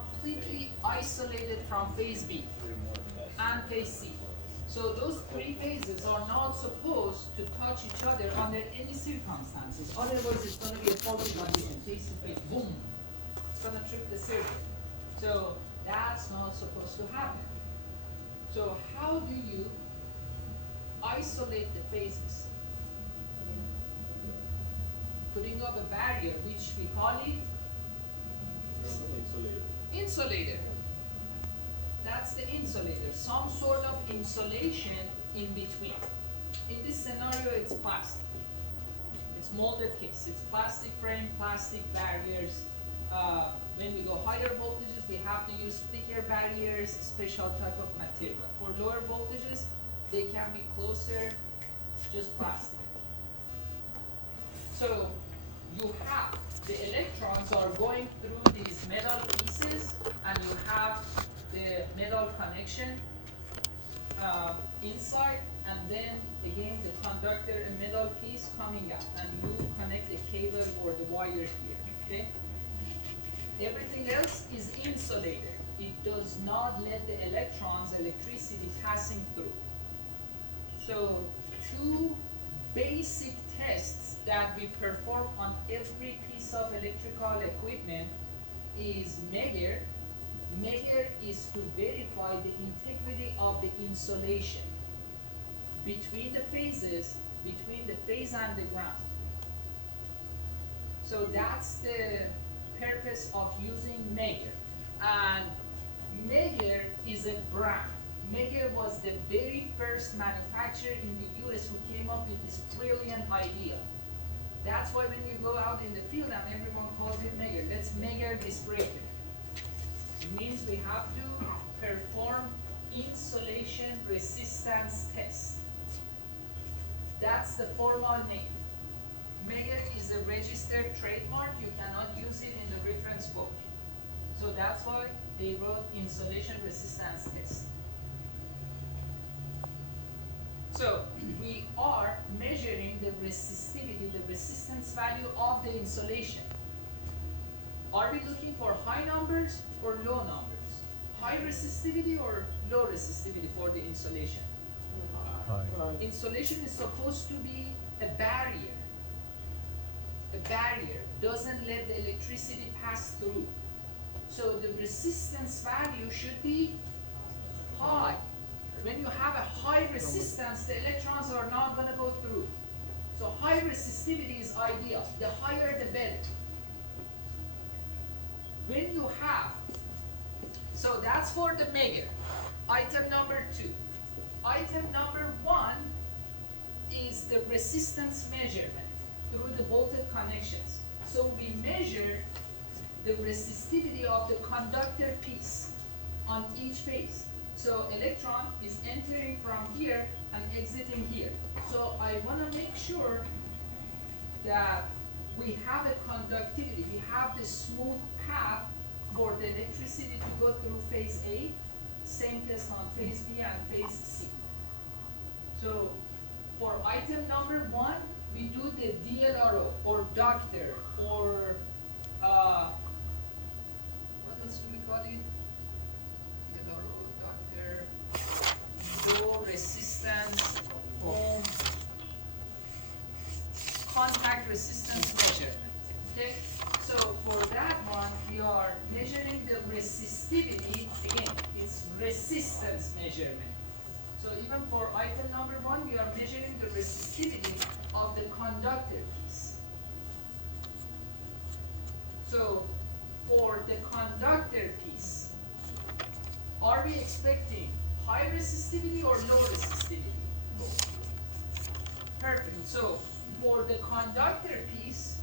completely isolated from phase B and phase C. So those three phases are not supposed to touch each other under any circumstances. Otherwise, it's going to be a faulty condition, face to face, boom. It's going to trip the circuit. So that's not supposed to happen. So how do you isolate the phases? Putting up a barrier, which we call it insulator. That's the insulator, some sort of insulation in between. In this scenario, it's plastic. It's molded case. It's plastic frame, plastic barriers. When we go higher voltages, we have to use thicker barriers, special type of material. For lower voltages, they can be closer, just plastic. So you have the electrons are going through these metal pieces, and you have the metal connection inside, and then again the conductor, a metal piece coming out, and you connect the cable or the wire here. Okay. Everything else is insulated. It does not let the electrons, electricity passing through. So two basic tests that we perform on every piece of electrical equipment is Megger. Megger is to verify the integrity of the insulation between the phases, between the phase and the ground. So that's the purpose of using Megger. And Megger is a brand. Megger was the very first manufacturer in the US who came up with this brilliant idea. That's why when you go out in the field and everyone calls it Megger, let's Megger this breaker. It means we have to perform insulation resistance test. That's the formal name. Megger is a registered trademark. You cannot use it in the reference book. So that's why they wrote insulation resistance test. So we are measuring the resistivity, the resistance value of the insulation. Are we looking for high numbers or low numbers? High resistivity or low resistivity for the insulation? High. Insulation is supposed to be a barrier. A barrier doesn't let the electricity pass through. So the resistance value should be high. When you have a high resistance, the electrons are not going to go through. So high resistivity is ideal. The higher the better. When you have, so that's for the Megger. Item number 2. Item number 1 is the resistance measurement through the bolted connections. So we measure the resistivity of the conductor piece on each phase. So electron is entering from here and exiting here. So I want to make sure that we have a conductivity, we have the smooth path for the electricity to go through phase A, same test on phase B and phase C. So for item number 1, we do the DLRO or doctor or what else do we call it? DLRO, doctor, low resistance, home, contact resistance measurement. Okay, so for that one, we are measuring the resistivity. Again, it's resistance measurement. So even for item number 1, we are measuring the resistivity of the conductor piece. So for the conductor piece, are we expecting high resistivity or low resistivity? Perfect. So for the conductor piece,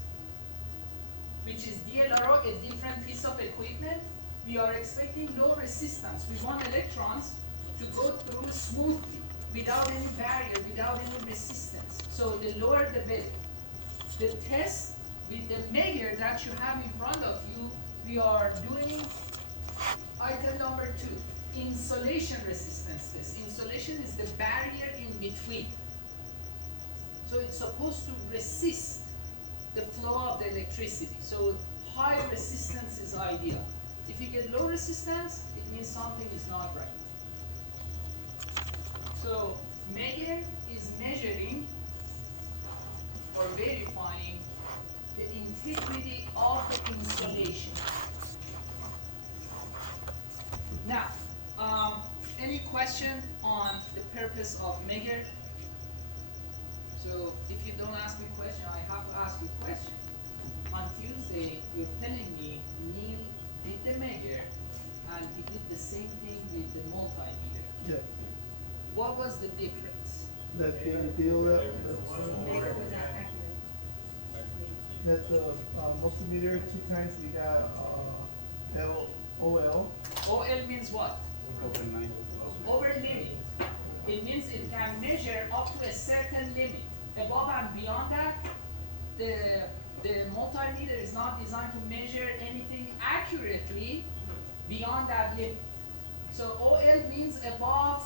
which is DLRO, a different piece of equipment, we are expecting low resistance. We want electrons to go through smoothly, without any barrier, without any resistance. So the lower the better. The test with the Megger that you have in front of you, we are doing item number 2, insulation resistance test. Insulation is the barrier in between. So it's supposed to resist the flow of the electricity. So high resistance is ideal. If you get low resistance, it means something is not right. So measure is measuring or verifying the integrity of the insulation. Now, any question on the purpose of measure? So if you don't ask me a question, I have to ask you a question. On Tuesday, you're telling me Neil did the measure and he did the same thing with the multimeter. Yes, What was the difference? that the deal that, that's the multimeter, 2 times we got, LOL. OL means what? Over limit. It means it can measure up to a certain limit. Above and beyond that, the multimeter is not designed to measure anything accurately beyond that limit. So OL means above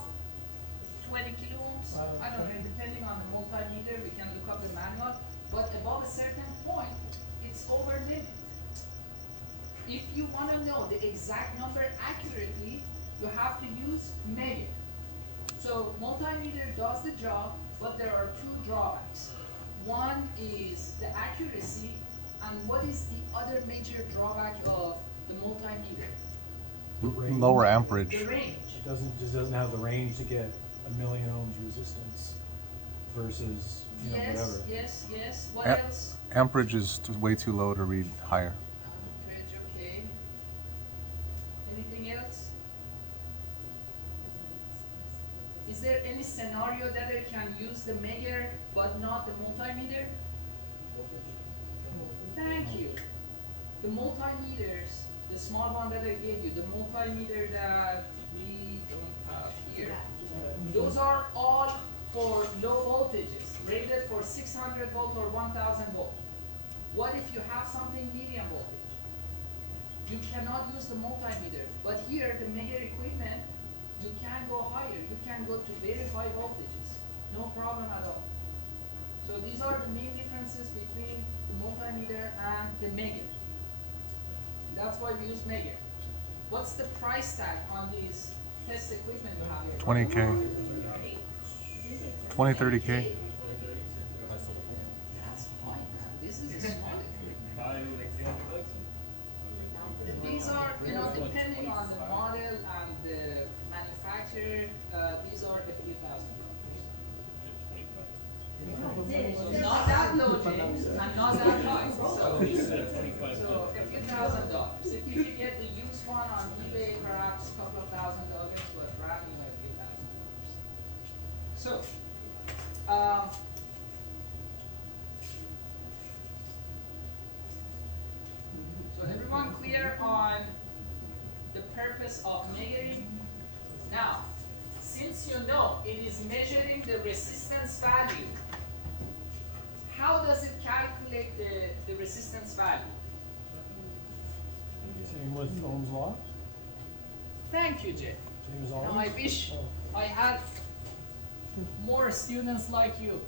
20 kiloohms. I don't know, depending on the multimeter, we can look up the manual. But above a certain point, it's over limit. If you want to know the exact number accurately, you have to use measure. So multimeter does the job, but there are 2 drawbacks. One is the accuracy, and what is the other major drawback of the multimeter? Lower amperage. The range. It just doesn't have the range to get 1,000,000 ohms resistance versus, Yes, whatever. yes. What A- else? Amperage is way too low to read higher. Amperage, okay. Anything else? Is there any scenario that I can use the measure but not the multimeter? Thank you. The multimeters, the small one that I gave you, the multimeter that we don't have here, those are all for low voltages, rated for 600 volt or 1000 volt. What if you have something medium voltage? You cannot use the multimeter, but here the measure equipment, you can go higher, you can go to very high voltages, no problem at all. So these are the main differences between the multimeter and the measure. That's why we use measure. What's the price tag on these test equipment you have here? 20K. 20, 30K. That's fine, man. This is a small equipment. These are, depending on the model and the manufacturer, these are a few $1,000. Not that low, James, and not that high. So a few $1,000. If you could get the used one on eBay, perhaps a couple of $1,000, but brand new might be $1,000. So, so everyone clear on the purpose of measuring? Now, since you know it is measuring the resistance value, how does it calculate the resistance value? Same with Ohm's law? Thank you, Jay. Same as Now, I always? wish Oh. I had more students like you,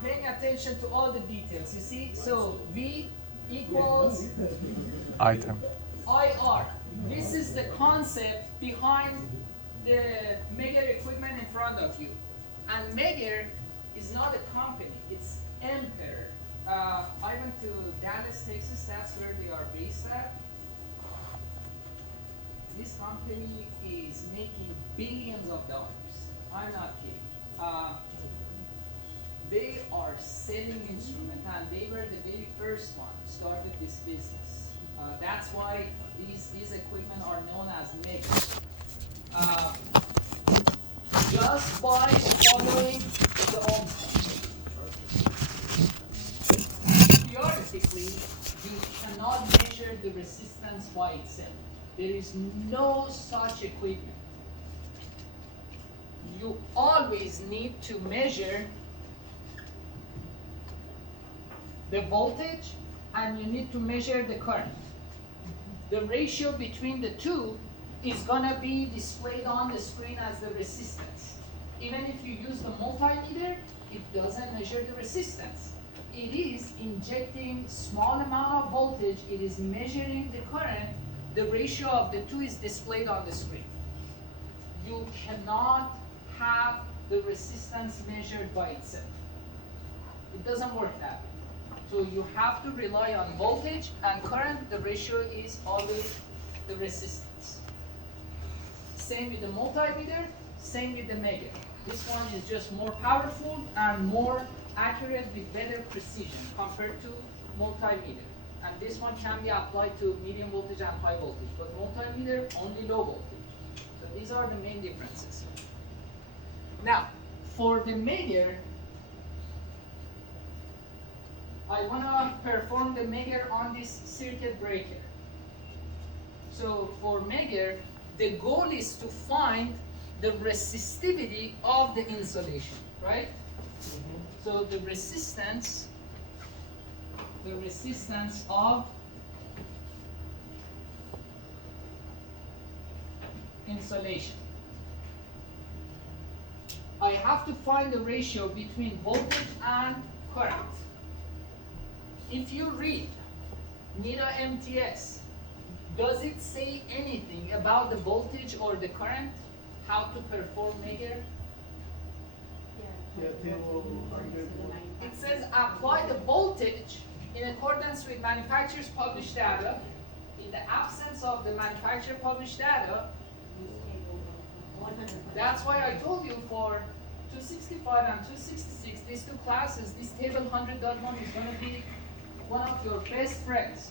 paying attention to all the details. You see, so V equals Item. IR. This is the concept behind the Megar equipment in front of you. And Megar is not a company, it's Emperor. I went to Dallas, Texas, that's where they are based at. This company is making billions of dollars. I'm not kidding. They are selling instruments, and they were the very first one who started this business. That's why these equipment are known as Megar. Just by following the Ohm's law. Theoretically, you cannot measure the resistance by itself. There is no such equipment. You always need to measure the voltage and you need to measure the current. The ratio between the two is gonna be displayed on the screen as the resistance. Even if you use the multimeter, it doesn't measure the resistance. It is injecting small amount of voltage, it is measuring the current, the ratio of the two is displayed on the screen. You cannot have the resistance measured by itself. It doesn't work that way. So you have to rely on voltage and current. The ratio is always the resistance. Same with the multimeter, same with the measure. This one is just more powerful and more accurate with better precision compared to multimeter. And this one can be applied to medium voltage and high voltage, but multimeter only low voltage. So these are the main differences. Now, for the measure, I want to perform the measure on this circuit breaker. So for measure, the goal is to find the resistivity of the insulation, right? So the resistance of insulation. I have to find the ratio between voltage and current. If you read NIDA MTS, does it say anything about the voltage or the current? How to perform measure? Yeah, table 100. It says apply the voltage in accordance with manufacturer's published data. In the absence of the manufacturer published data, that's why I told you for 265 and 266, these two classes, this table 100.1 is going to be one of your best friends.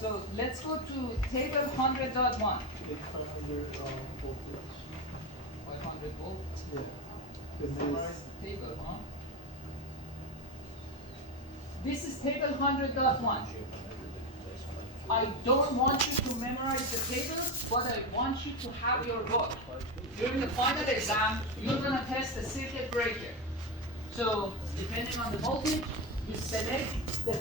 So let's go to table 100.1. It's 500 voltage. 500 volt. Yeah. This Memorize is, the table, huh? This is table 100.1. I don't want you to memorize the table, but I want you to have your book. During the final exam, you're gonna test the circuit breaker. So, depending on the voltage, you select the